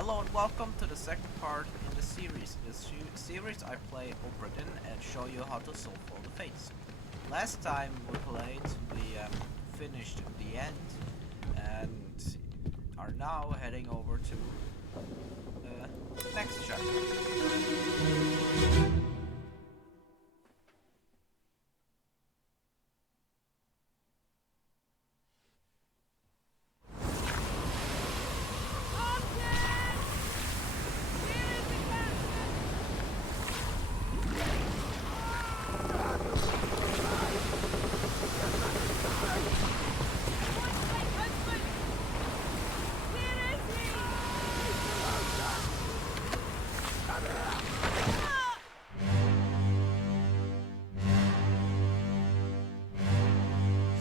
Hello and welcome to the second part in the series. In this series I play Obra Dinn and show you how to solve all the fates. Last time we played, we finished the end and are now heading over to the next chapter.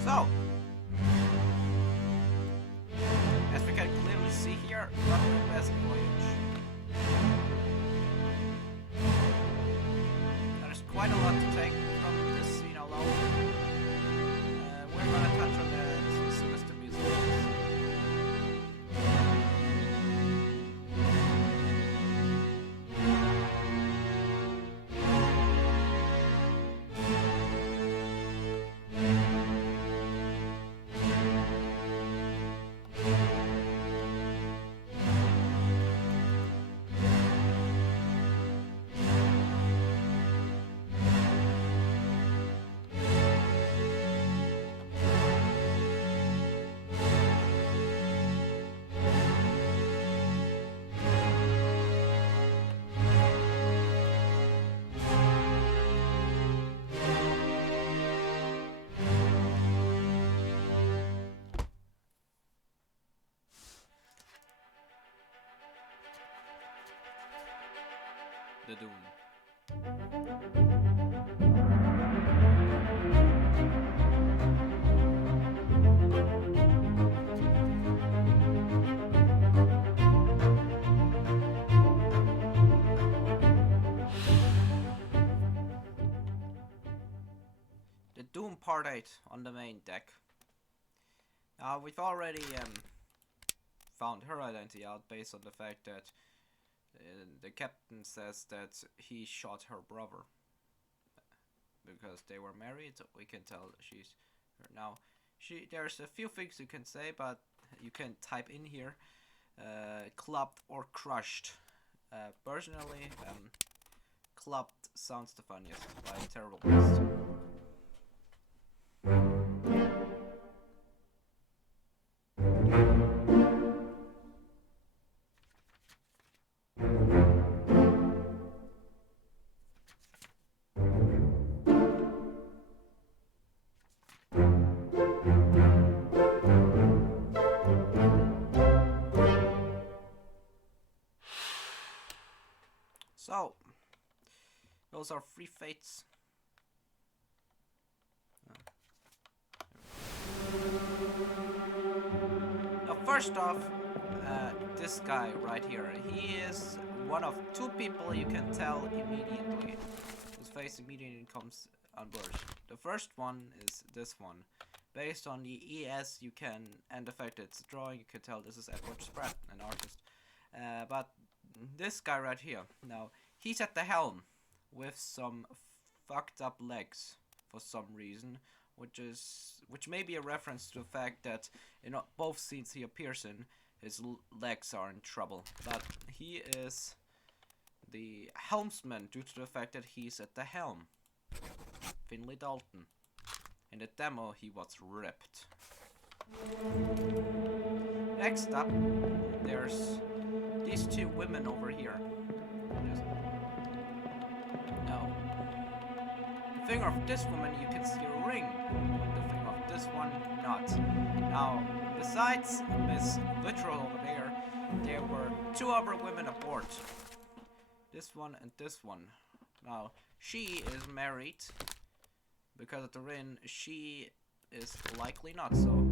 So, as we can clearly see here, not the best voyage. There's quite a lot to take from this scene alone. We're gonna touch on the sinister museums. The Doom. The Doom Part 8 on the main deck. Now we've already found her identity out based on the fact that the captain says that he shot her brother because they were married. We can tell she's her now. There's a few things you can say, but you can type in here clubbed or crushed. Personally, clubbed sounds the funniest by Terrible Beast. So, those are three fates. Now, first off, this guy right here. He is one of two people you can tell immediately, whose face immediately comes on board. The first one is this one. Based on the ES you can, and the fact that it's a drawing, you can tell this is Edward Spratt, an artist. But this guy right here, now, he's at the helm with some fucked up legs for some reason, which may be a reference to the fact that in both scenes he appears in, his legs are in trouble. But he is the helmsman due to the fact that he's at the helm. Finley Dalton. In the demo he was ripped. Next up, there's these two women over here. Now, the finger of this woman you can see a ring, but the finger of this one not. Now, besides Miss Literal over there were two other women aboard. This one and this one. Now, she is married. Because of the ring, she is likely not so.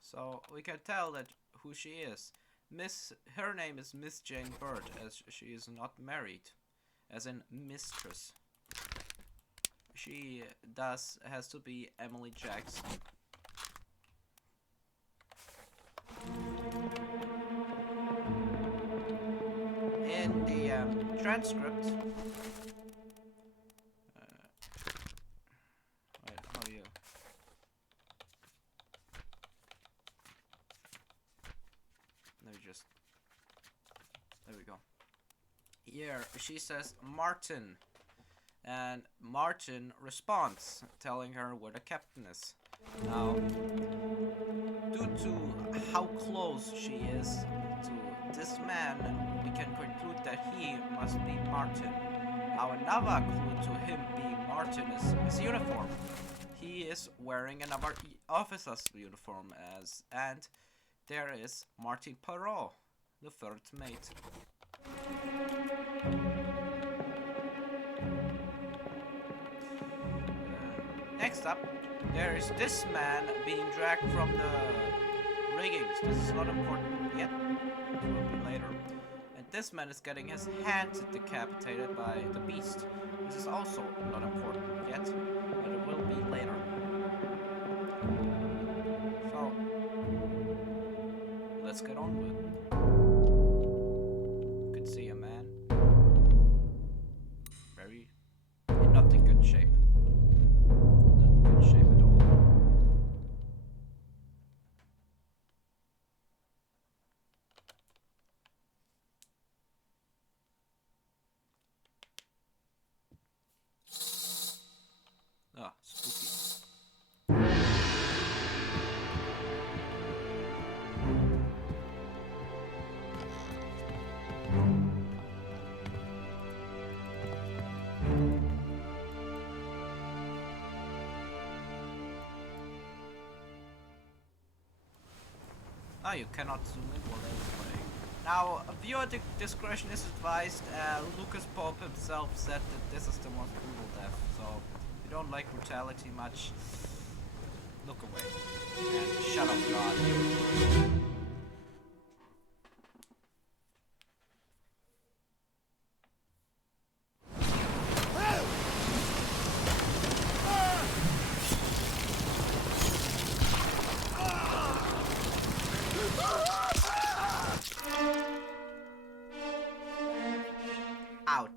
So we can tell that who she is. Her name is Miss Jane Bird, as she is not married. as in mistress. She has to be Emily Jackson. In the transcript, wait, how do you? There we go. Here she says Martin, and Martin responds, telling her where the captain is. Now, due to how close she is to this man, we can conclude that he must be Martin. Now, another clue to him being Martin is his uniform. He is wearing another officer's uniform and there is Martin Perrault, the third mate. Next up, there is this man being dragged from the riggings. This is not important yet. It will be later. And this man is getting his hand decapitated by the beast. This is also not important yet, but it will be later. So, let's get on with it. You can see a man very not in good shape. Not in good shape at all. Ah, spooky. Ah, you cannot zoom in while they are playing. Now, viewer discretion is advised. Lucas Pope himself said that this is the most brutal death, so if you don't like brutality much, look away. And shut up, God. Ouch.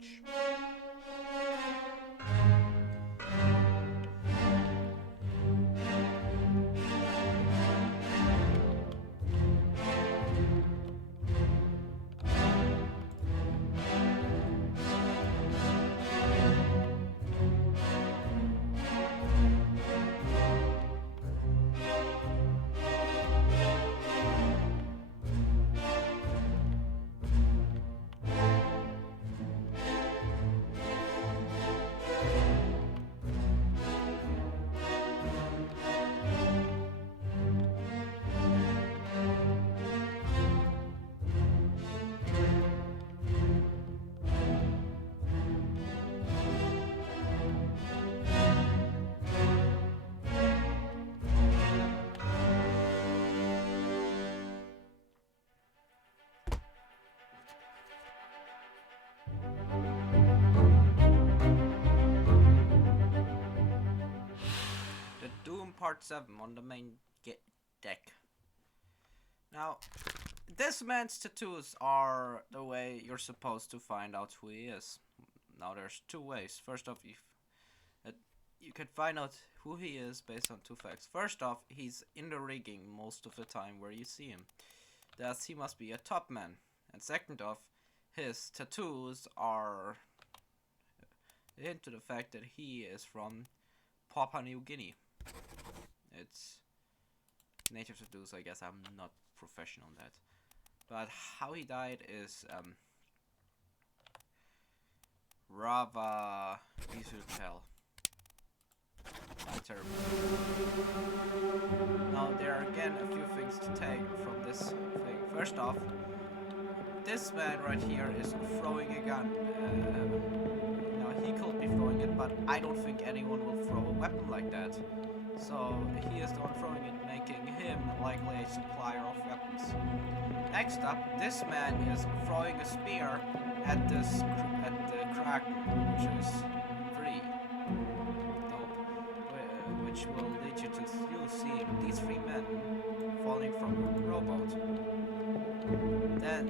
Part 7 on the main deck. Now, this man's tattoos are the way you're supposed to find out who he is. Now, there's two ways. First off, you can find out who he is based on two facts. First off, he's in the rigging most of the time where you see him. Thus, he must be a top man. And second off, his tattoos are a hint to the fact that he is from Papua New Guinea. It's native tattoos, I guess. I'm not professional on that. But how he died is rather easy to tell. Terrible. Now there are again a few things to take from this thing. First off, this man right here is throwing a gun. Now he could be throwing it, but I don't think anyone will throw a weapon like that. So he is the one throwing it, making him likely a supplier of weapons. Next up, this man is throwing a spear at the Kraken, which is pretty dope, which will lead you to you seeing these three men falling from a rowboat. Then,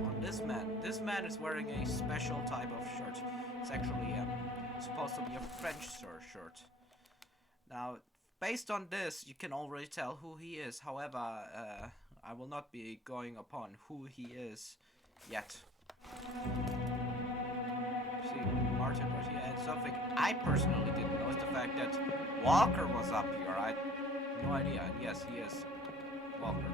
on this man is wearing a special type of shirt. It's actually supposed to be a French shirt. Now, based on this, you can already tell who he is. However, I will not be going upon who he is yet. See, Martin right here, and something I personally didn't know is the fact that Walker was up here. I had no idea, and yes, he is Walker.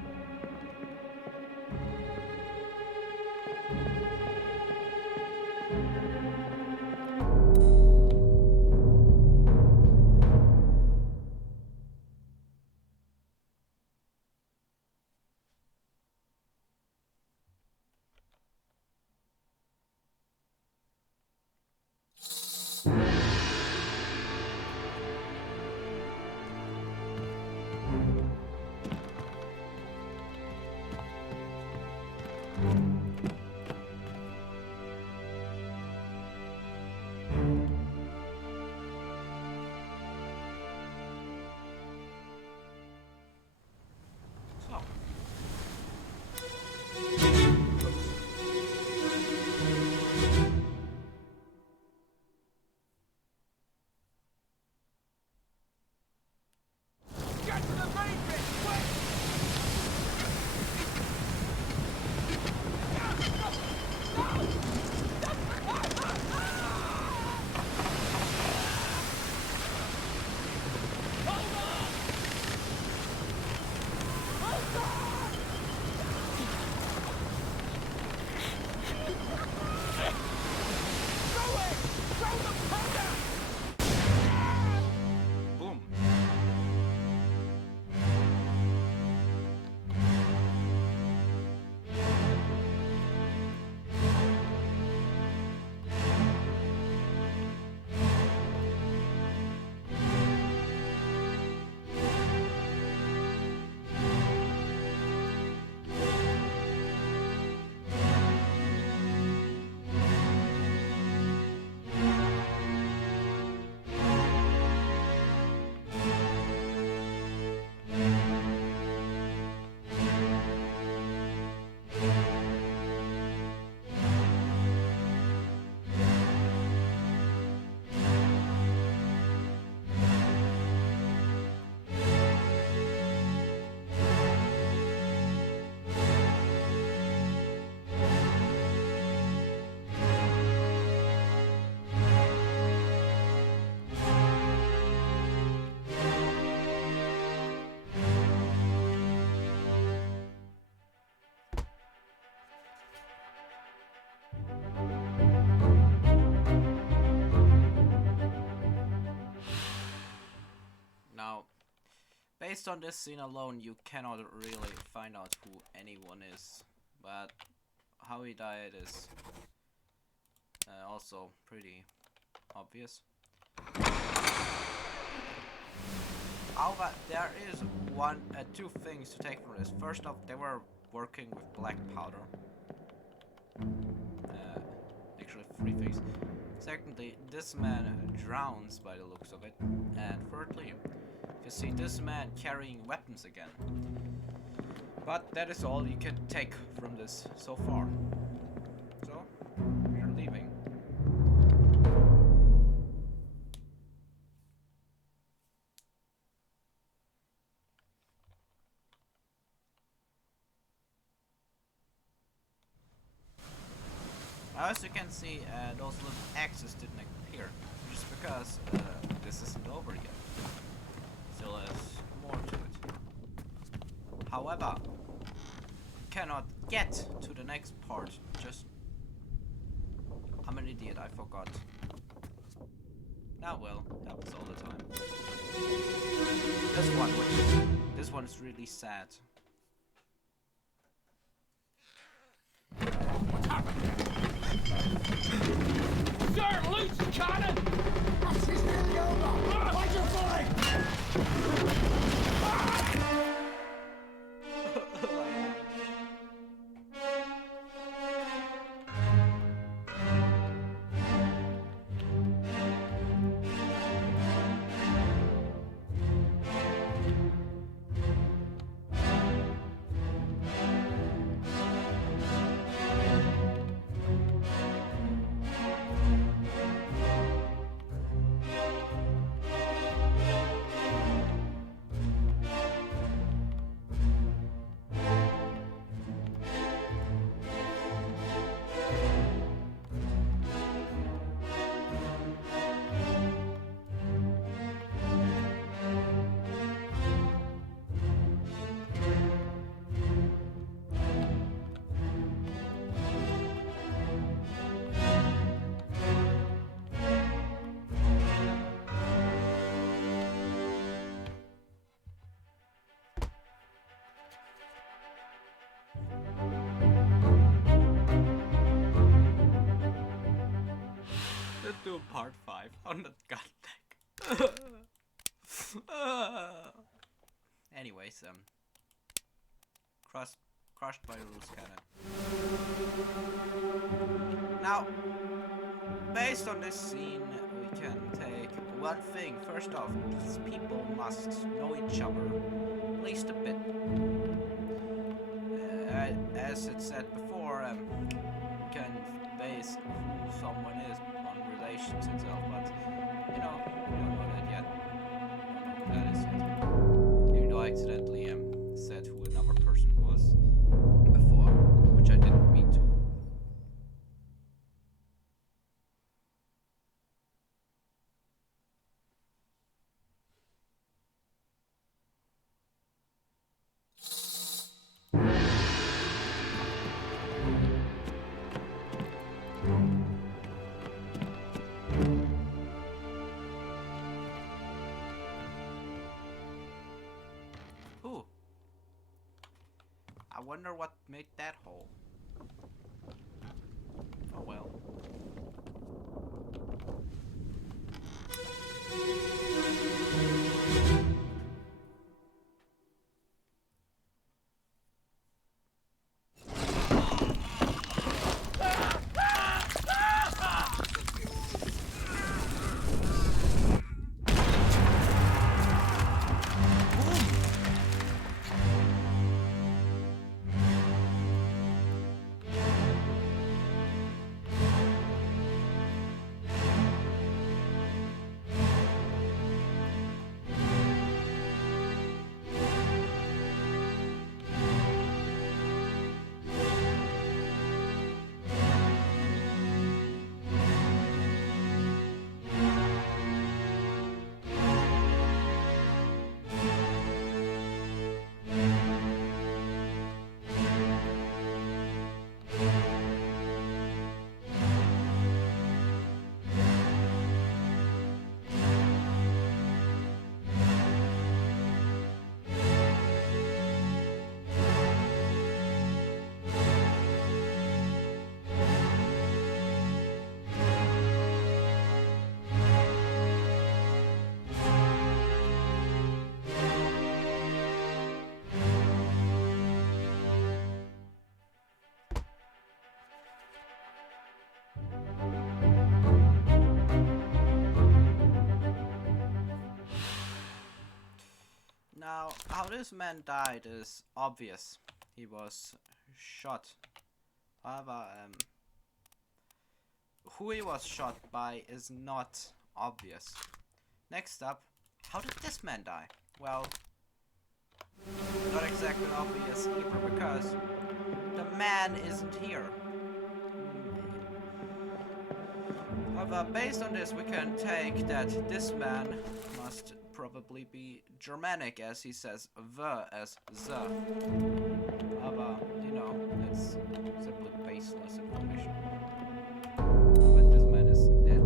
Based on this scene alone, you cannot really find out who anyone is, but how he died is also pretty obvious. However, there is two things to take from this. First off, they were working with black powder. Actually, three things. Secondly, this man drowns by the looks of it. And thirdly, you see this man carrying weapons again. But that is all you can take from this so far. So, we're leaving. As you can see, those little X's didn't appear, just because this isn't over yet. Still has more to it. However, you cannot get to the next part. Just, I'm an idiot. I forgot. Ah well, happens all the time. This one is really sad. What's happening? Sir, loose cannon! She's nearly over! Watch your flank! to do part 5 on the gut deck. Anyways, crushed by Rules Cannon. Now, based on this scene, we can take one thing. First off, these people must know each other, at least a bit. As it said before, we can base who someone is on relations itself, but you know, we don't know that yet. We don't know who that is yet. Even though I accidentally said who another person was before, which I didn't mean to. Ooh. I wonder what made that hole. Oh well. Now, how this man died is obvious. He was shot. However, who he was shot by is not obvious. Next up, how did this man die? Well, not exactly obvious either, because the man isn't here. However, based on this, we can take that this man must probably be Germanic, as he says the as the. However, you know, it's simply baseless information. But this man is dead.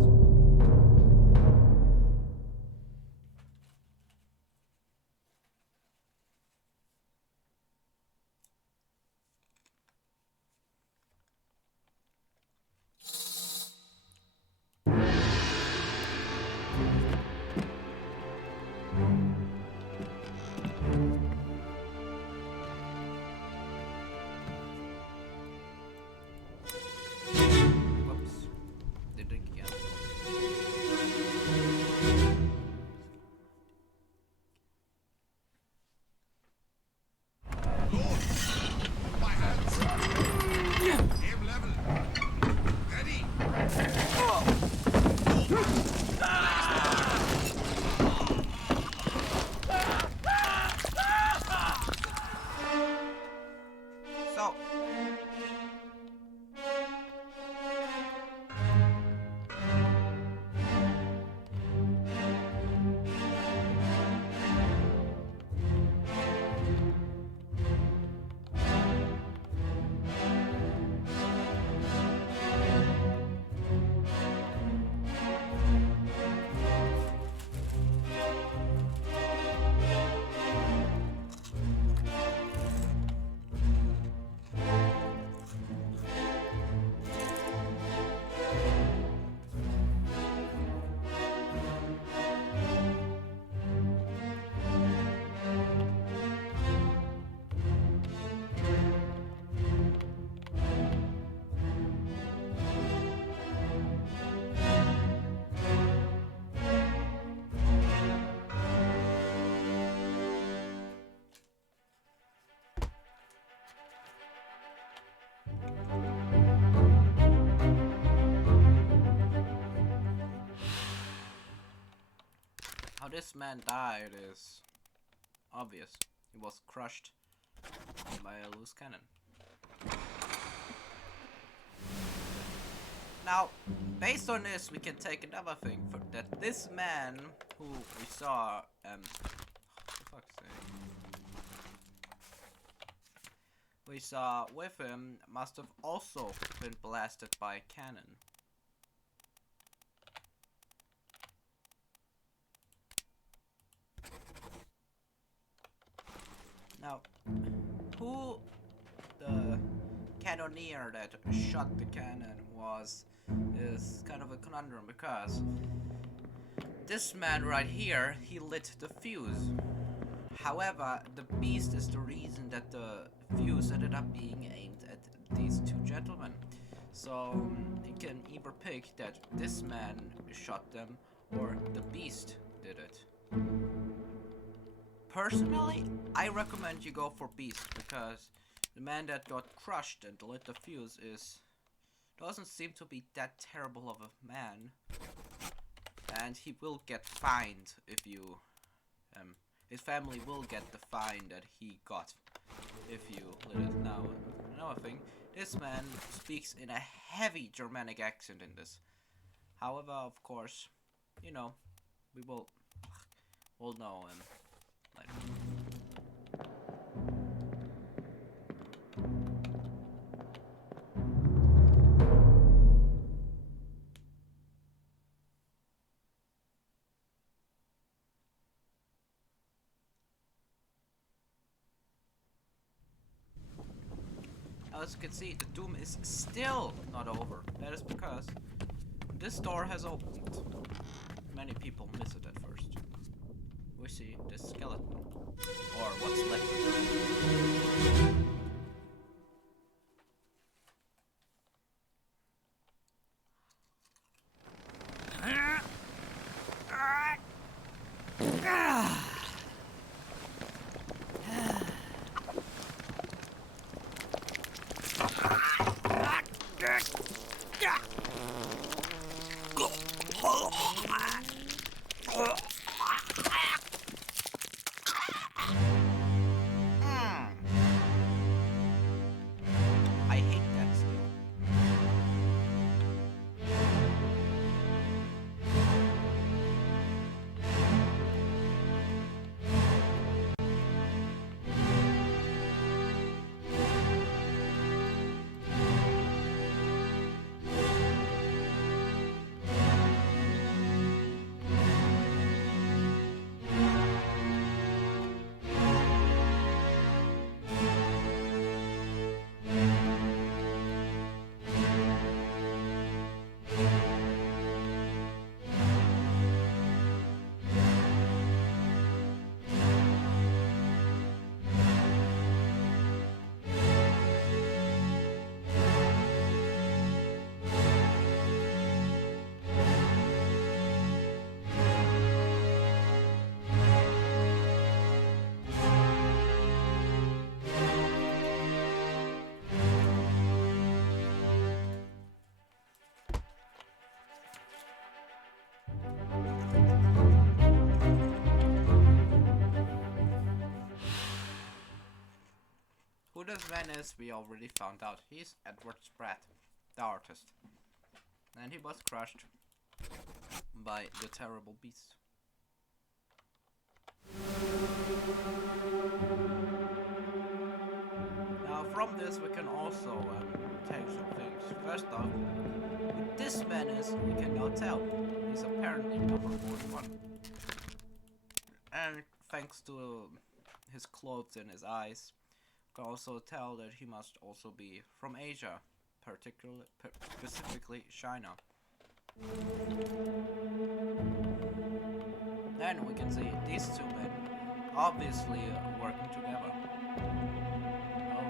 this man died is obvious. He was crushed by a loose cannon. Now, based on this, we can take another thing for that this man who we saw, for fuck's sake, we saw with him must have also been blasted by a cannon. Now, who the cannoneer that shot the cannon was is kind of a conundrum, because this man right here, he lit the fuse. However, the beast is the reason that the fuse ended up being aimed at these two gentlemen. So you can either pick that this man shot them or the beast did it. Personally, I recommend you go for beast, because the man that got crushed and lit the fuse doesn't seem to be that terrible of a man, and he will get fined if you his family will get the fine that he got if you lit it. Now, another thing, this man speaks in a heavy Germanic accent in this. However, of course, you know, we'll know later. As you can see, the doom is still not over. That is because this door has opened. Many people miss it at first. We see this skeleton, or what's left of it. I hate that still. Who this man is, we already found out. He's Edward Spratt, the artist. And he was crushed by the terrible beast. Now from this we can also take some things. First off, who this man is, we can now tell. He's apparently number 41. And thanks to his clothes and his eyes, we can also tell that he must also be from Asia, specifically China. Then we can see these two men obviously working together.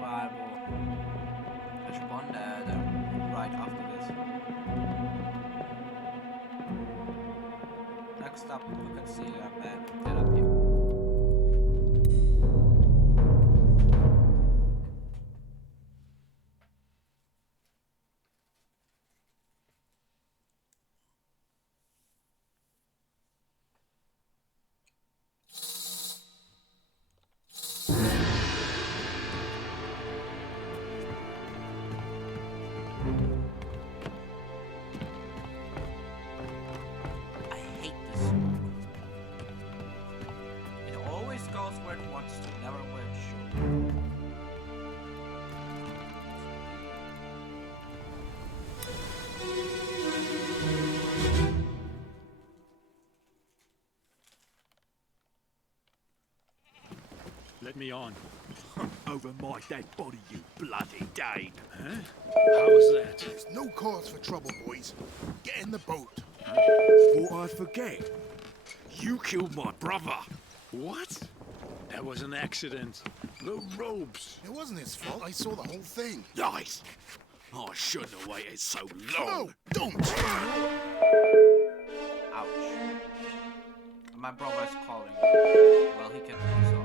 I will respond right after this. Next up, we can see a man get up here. Let me on. Over my dead body, you bloody Dane. Huh? How's that? There's no cause for trouble, boys. Get in the boat. Thought I'd forget. You killed my brother. What? That was an accident. The ropes. It wasn't his fault. I saw the whole thing. Lies. I shouldn't have waited so long. No, don't! Ouch. My brother's calling me. Well, he can piss off.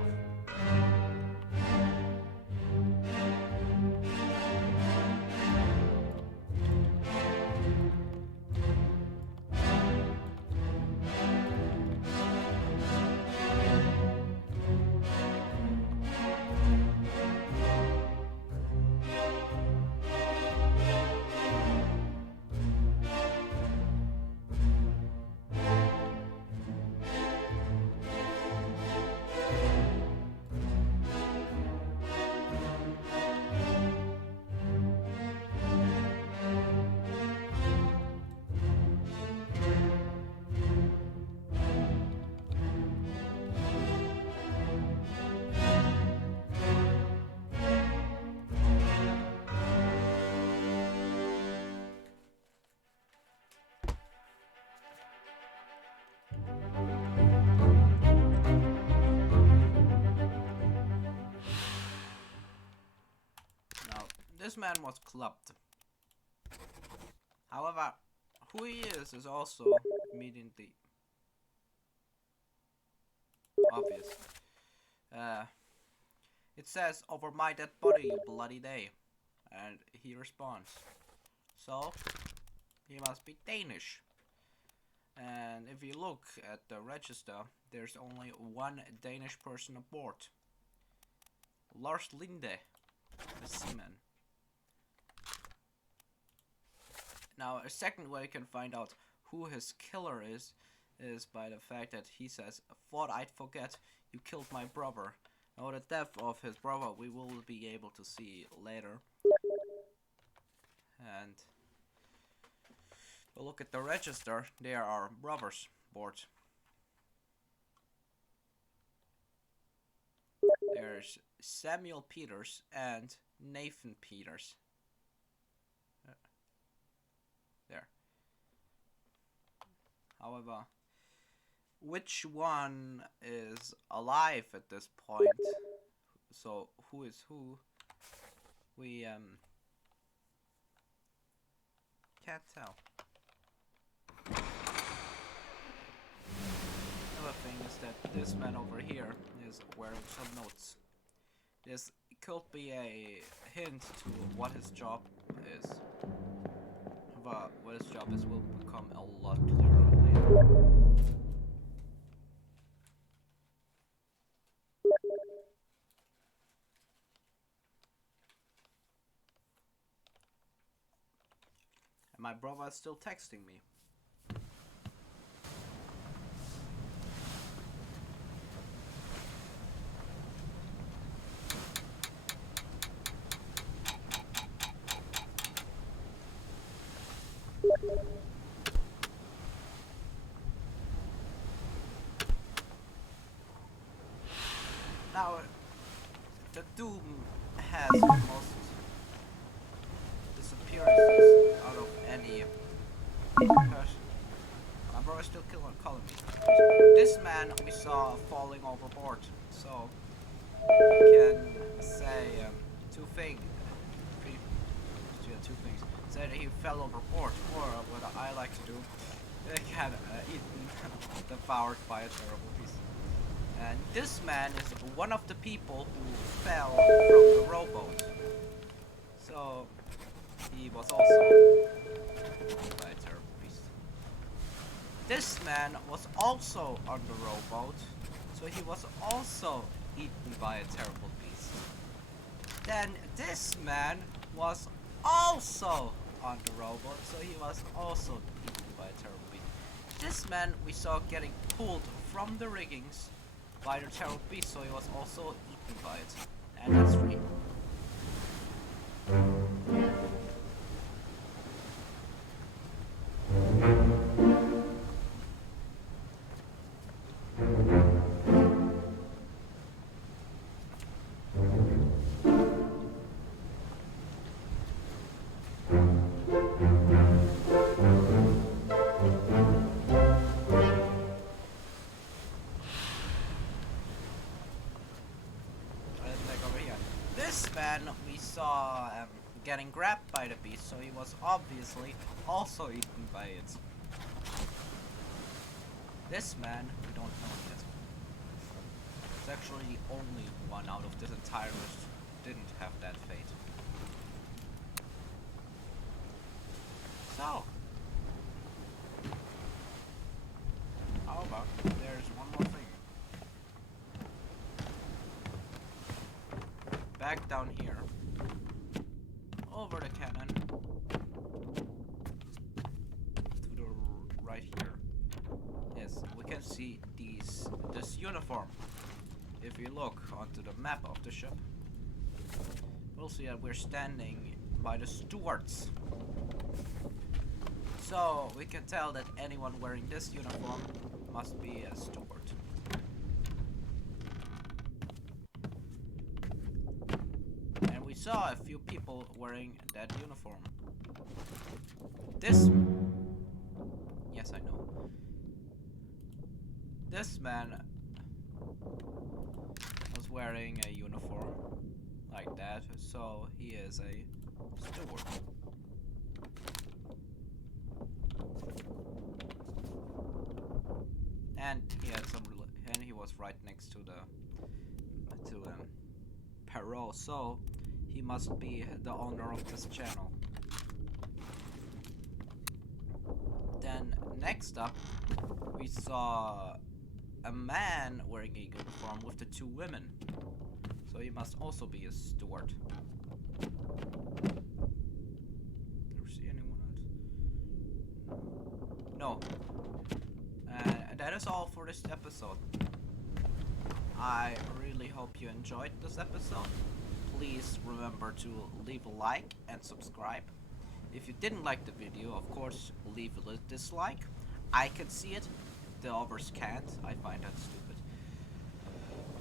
This man was clubbed. However, who he is also immediately obvious. It says, "Over my dead body, you bloody day." And he responds. So, he must be Danish. And if you look at the register, there's only one Danish person aboard. Lars Linde, the seaman. Now, a second way you can find out who his killer is by the fact that he says, "Thought I'd forget, you killed my brother." Now, the death of his brother we will be able to see later. And we'll look at the register, there are brothers aboard. There's Samuel Peters and Nathan Peters. There. However, which one is alive at this point? So who is who? We can't tell. Another thing is that this man over here is wearing some notes. This could be a hint to what his job is. But what his job is will become a lot clearer later. And my brother is still texting me. Now, the Doom has the most disappearances out of any person. My brother still calling me. This man we saw falling overboard, so we can say two things. Say that he fell overboard, or what I like to do, get eaten, devoured by a terrible beast. And this man is one of the people who fell from the rowboat. So he was also eaten by a terrible beast. This man was also on the rowboat, so he was also eaten by a terrible beast. Then this man was also on the rowboat, so he was also eaten by a terrible beast. This man we saw getting pulled from the riggings by the terrible beast, so he was also eaten by it. And that's 3. saw getting grabbed by the beast, so he was obviously also eaten by it. This man, we don't know yet. It's actually the only one out of this entire list who didn't have that fate. So, how about there's one more thing. Back down here, over the cannon, to the right here. Yes, we can see this uniform. If you look onto the map of the ship, we'll see that we're standing by the stewards. So we can tell that anyone wearing this uniform must be a steward. And we saw a few people wearing that uniform. Yes, I know. This man was wearing a uniform like that, so he is a steward. And he had and he was right next to the Perot, so he must be the owner of this channel. Then next up, we saw a man wearing a uniform with the two women, so he must also be a steward. Never see anyone else. No. That is all for this episode. I really hope you enjoyed this episode. Please remember to leave a like and subscribe. If you didn't like the video, of course, leave a dislike. I can see it, the others can't. I find that stupid.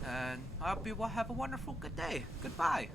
And I hope you will have a wonderful good day. Goodbye.